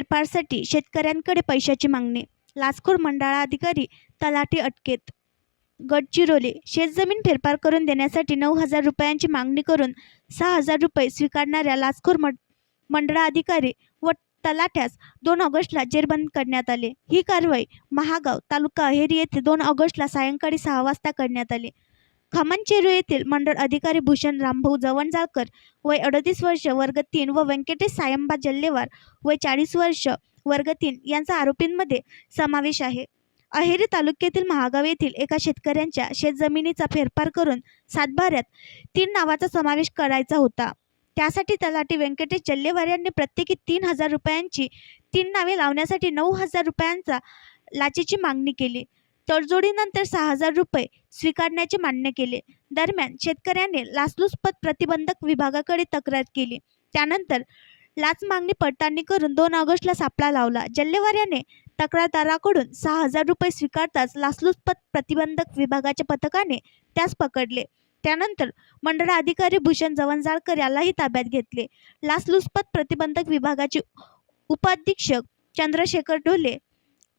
फेरफारसाठी शेतकऱ्यांकडे पैशाची मागणी. लाचखोर मंडळाधिकारी तलाठी अटकेत. गडचिरोली शेतजमीन फेरफार करून देण्यासाठी 9,000 रुपयांची मागणी करून 6,000 रुपये स्वीकारणाऱ्या लाचखोर मंडळाधिकारी व तलाठ्यास 2 ऑगस्टला जेरबंद करण्यात आले. ही कारवाई महागाव तालुका अहेरी येथे 2 ऑगस्टला सायंकाळी 6 वाजता करण्यात आली. खामनचेरू येथील मंडळ अधिकारी भूषण रामभाऊ जवंजाळकर वय 38 वर्ष वर्ग 3 व व्यंकटेश सायंबा जल्लेवार वय 40 वर्ष वर्ग 3 यांचा आरोपींमध्ये समावेश आहे. अहेरी तालुक्यातील महागाव येथील एका शेतकऱ्यांच्या शेतजमिनीचा फेरफार करून सातबाऱ्यात 3 नावाचा समावेश करायचा होता. त्यासाठी तलाठी व्यंकटेश जल्लेवार यांनी प्रत्येकी 3,000 रुपयांची 3 नावे लावण्यासाठी 9,000 रुपयांचा लाचेची मागणी केली. तडजोडीनंतर 6,000 रुपये स्वीकारण्याचे मान्य केले. दरम्यान शेतकऱ्याने लाचलुचपत प्रतिबंधक विभागाकडे तक्रार केली. त्यानंतर लाच मागणी पडताळणी करून 2 ऑगस्टला सापळा लावला. जल्लेवार याने तक्रारदाराकडून 6,000 रुपये स्वीकारताच लाचलुचपत प्रतिबंधक विभागाच्या पथकाने त्यास पकडले. त्यानंतर मंडळाधिकारी भूषण जवंजाळकर यालाही ताब्यात घेतले. लाचलुचपत प्रतिबंधक विभागाचे उपअधीक्षक चंद्रशेखर ढोले,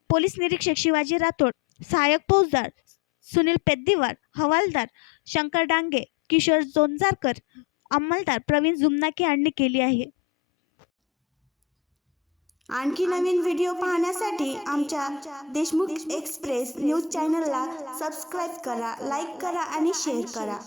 पोलीस निरीक्षक शिवाजी राठोड, सहाय्यक फौजदार सुनील पेद्दीवार, हवालदार शंकर डांगे, किशोर जोंजारकर, अंमलदार प्रवीण जुमनाके यांनी केली आहे. आणखी नवीन व्हिडिओ पाहण्यासाठी आमच्या देशमुख एक्सप्रेस न्यूज चॅनलला सबस्क्राईब करा, लाईक करा आणि शेअर करा.